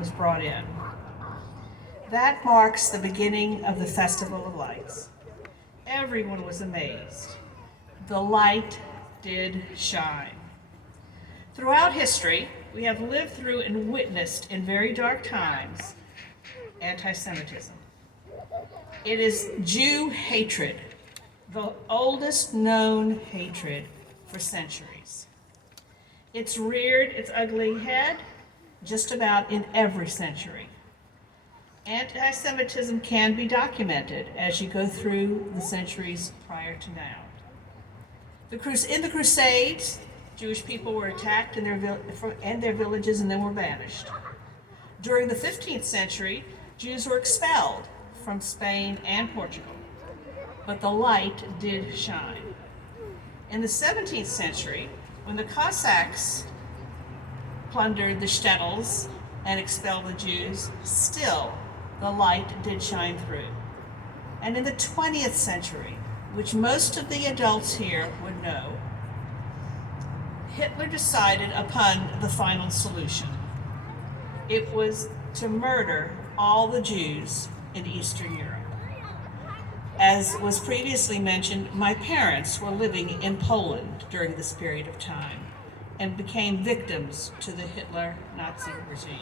was brought in. That marks the beginning of the Festival of Lights. Everyone was amazed. The light did shine. Throughout history, we have lived through and witnessed in very dark times anti-Semitism. It is Jew hatred, the oldest known hatred for centuries. It's reared its ugly head just about in every century. Anti-Semitism can be documented as you go through the centuries prior to now. In the Crusades, Jewish people were attacked in their villages and then were banished. During the 15th century, Jews were expelled from Spain and Portugal, but the light did shine. In the 17th century, when the Cossacks plundered the shtetls and expelled the Jews, still the light did shine through. And in the 20th century, which most of the adults here would know, Hitler decided upon the final solution. It was to murder all the Jews in Eastern Europe. As was previously mentioned, my parents were living in Poland during this period of time and became victims to the Hitler Nazi regime.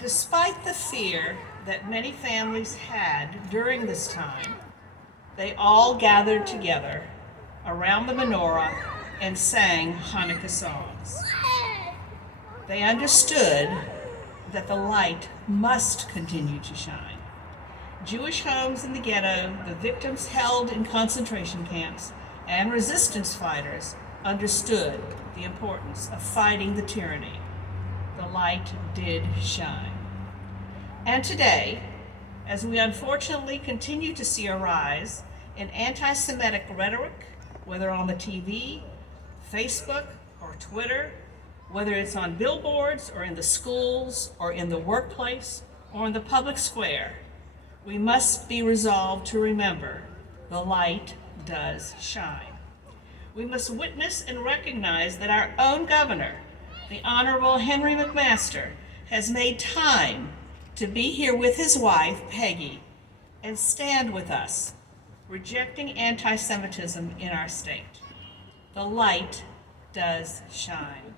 Despite the fear that many families had during this time, they all gathered together around the menorah and sang Hanukkah songs. They understood that the light must continue to shine. Jewish homes in the ghetto, the victims held in concentration camps, and resistance fighters understood the importance of fighting the tyranny. The light did shine. And today, as we unfortunately continue to see a rise in anti-Semitic rhetoric, whether on the TV, Facebook, or Twitter, whether it's on billboards or in the schools or in the workplace or in the public square, we must be resolved to remember the light does shine. We must witness and recognize that our own governor, the Honorable Henry McMaster, has made time to be here with his wife, Peggy, and stand with us, rejecting anti-Semitism in our state. The light does shine.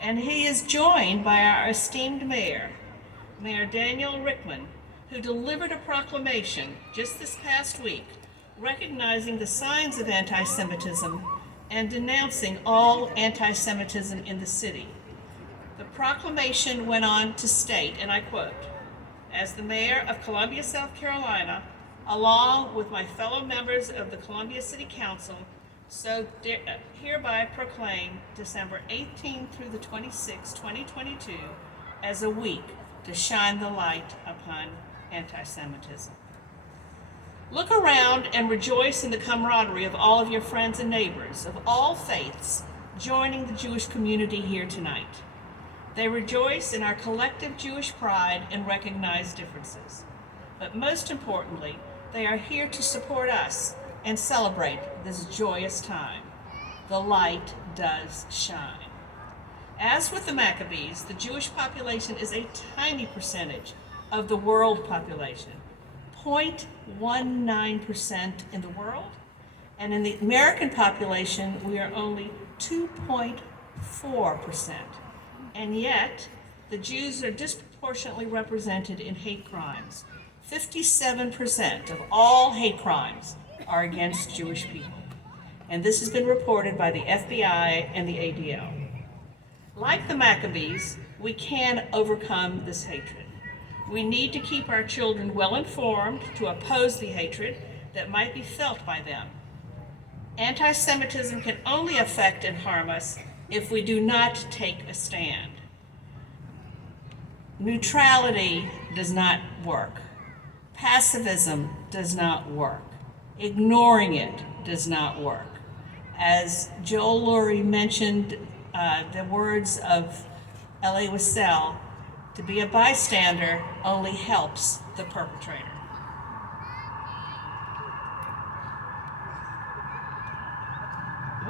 And he is joined by our esteemed mayor, Mayor Daniel Rickman, who delivered a proclamation just this past week recognizing the signs of anti-Semitism and denouncing all anti-Semitism in the city. The proclamation went on to state, and I quote, "As the mayor of Columbia, South Carolina, along with my fellow members of the Columbia City Council, so hereby proclaim December 18th through the 26th, 2022, as a week to shine the light upon anti-Semitism." Look around and rejoice in the camaraderie of all of your friends and neighbors of all faiths joining the Jewish community here tonight. They rejoice in our collective Jewish pride and recognize differences. But most importantly, they are here to support us and celebrate this joyous time. The light does shine. As with the Maccabees, the Jewish population is a tiny percentage of the world population, 0.19% in the world, and in the American population, we are only 2.4%. And yet, the Jews are disproportionately represented in hate crimes. 57% of all hate crimes are against Jewish people. And this has been reported by the FBI and the ADL. Like the Maccabees, we can overcome this hatred. We need to keep our children well informed to oppose the hatred that might be felt by them. Anti-Semitism can only affect and harm us if we do not take a stand. Neutrality does not work. Pacifism does not work. Ignoring it does not work. As Joel Lurie mentioned, the words of Elie Wiesel, to be a bystander only helps the perpetrator.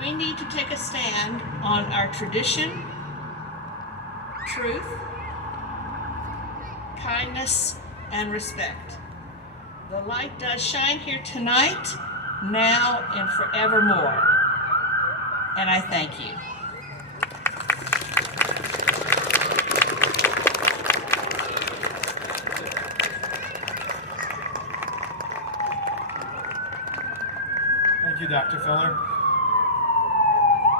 We need to take a stand on our tradition, truth, kindness, and respect. The light does shine here tonight, now, and forevermore. And I thank you. Thank you, Dr. Feller.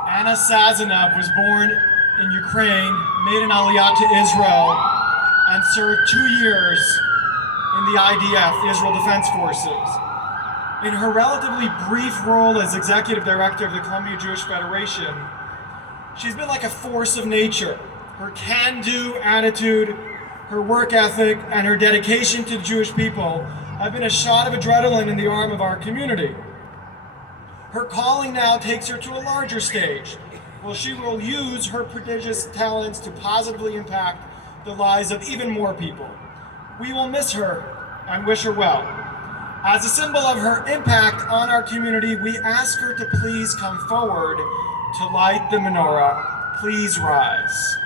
Anna Sazonov was born in Ukraine, made an aliyah to Israel, and served 2 years in the IDF, the Israel Defense Forces. In her relatively brief role as executive director of the Columbia Jewish Federation, she's been like a force of nature. Her can-do attitude, her work ethic, and her dedication to the Jewish people have been a shot of adrenaline in the arm of our community. Her calling now takes her to a larger stage. Well, she will use her prodigious talents to positively impact the lives of even more people. We will miss her and wish her well. As a symbol of her impact on our community, we ask her to please come forward to light the menorah. Please rise.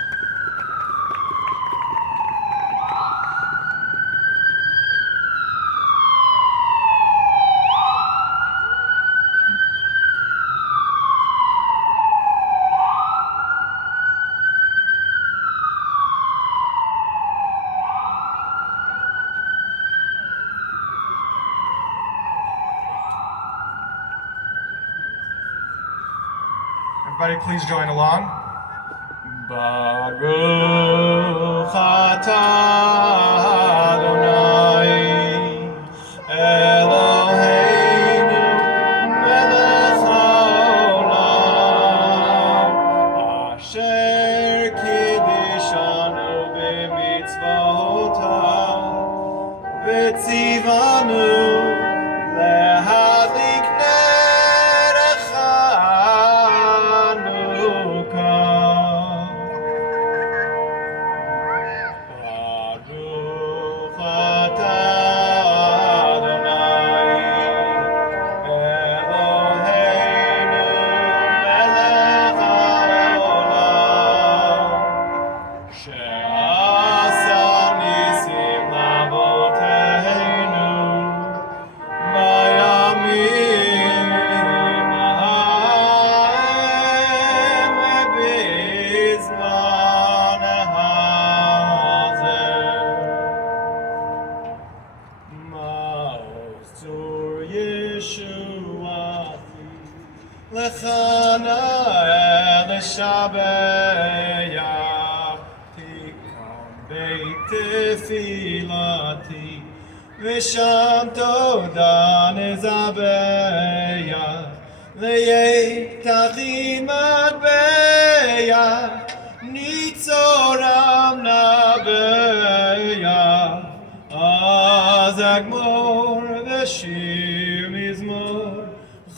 Everybody please join along. Baruch atah Adonai Eloheinu melech haolam asher kiddishanu b'mitzvotav v'tzivanu lehadlik V'sham toda nezabeya le'yetachin matbeya nitzoram nabeya azagmor v'shir mizmor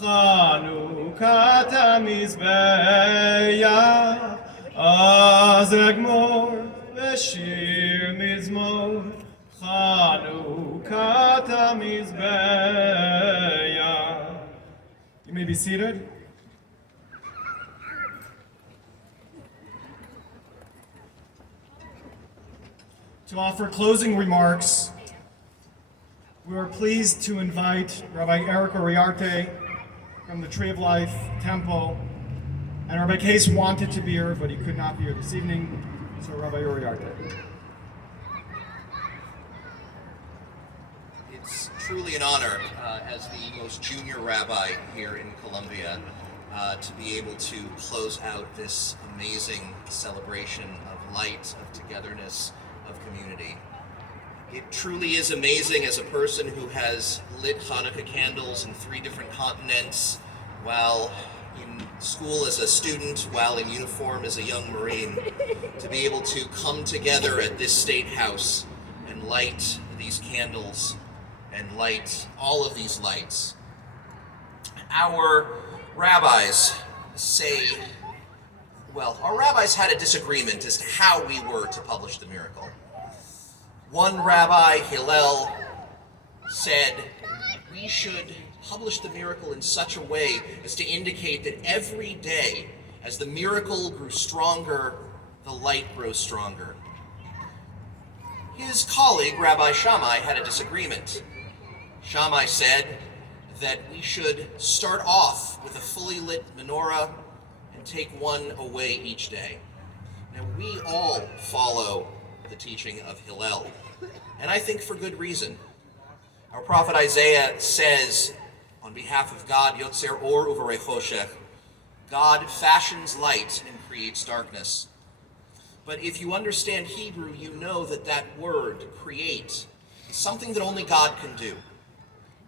chanukat hamizbeya azagmor v'shir mizmor Chanukat HaMizbeah. You may be seated. To offer closing remarks, we are pleased to invite Rabbi Eric Uriarte from the Tree of Life Temple, and Rabbi Case wanted to be here, but he could not be here this evening, so Rabbi Uriarte. It's truly an honor as the most junior rabbi here in Columbia to be able to close out this amazing celebration of light, of togetherness, of community. It truly is amazing as a person who has lit Hanukkah candles in 3 different continents while in school as a student, while in uniform as a young Marine, to be able to come together at this State House and light these candles and light all of these lights. Our rabbis say, well, our rabbis had a disagreement as to how we were to publish the miracle. One rabbi, Hillel, said we should publish the miracle in such a way as to indicate that every day, as the miracle grew stronger, the light grows stronger. His colleague, Rabbi Shammai, had a disagreement. Shammai said that we should start off with a fully lit menorah and take one away each day. Now, we all follow the teaching of Hillel, and I think for good reason. Our prophet Isaiah says, on behalf of God, Yotzer Or Uvarei Choshech, God fashions light and creates darkness. But if you understand Hebrew, you know that that word, create, is something that only God can do.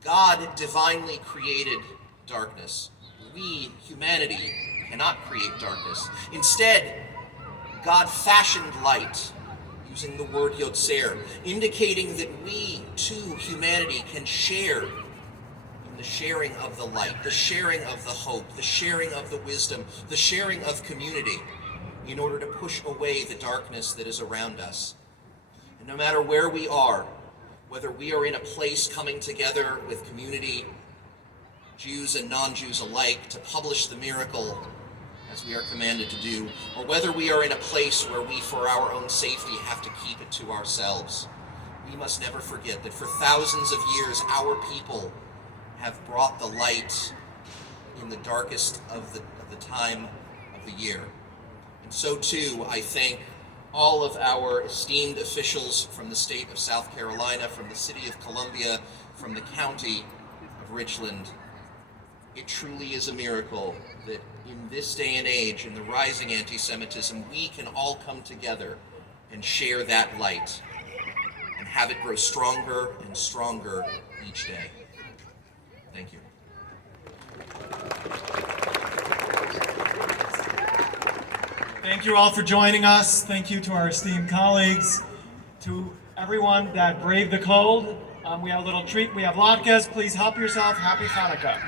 God divinely created darkness. We, humanity, cannot create darkness. Instead, God fashioned light, using the word Yotzer, indicating that we, too, humanity, can share in the sharing of the light, the sharing of the hope, the sharing of the wisdom, the sharing of community, in order to push away the darkness that is around us. And no matter where we are, whether we are in a place coming together with community, Jews and non-Jews alike, to publish the miracle as we are commanded to do, or whether we are in a place where we, for our own safety, have to keep it to ourselves, we must never forget that for thousands of years, our people have brought the light in the darkest of the time of the year. And so too, I thank all of our esteemed officials from the state of South Carolina, from the city of Columbia, from the county of Richland. It truly is a miracle that in this day and age, in the rising anti-Semitism, we can all come together and share that light and have it grow stronger and stronger each day. Thank you. Thank you all for joining us. Thank you to our esteemed colleagues, to everyone that braved the cold. We have a little treat. We have latkes. Please help yourself. Happy Hanukkah.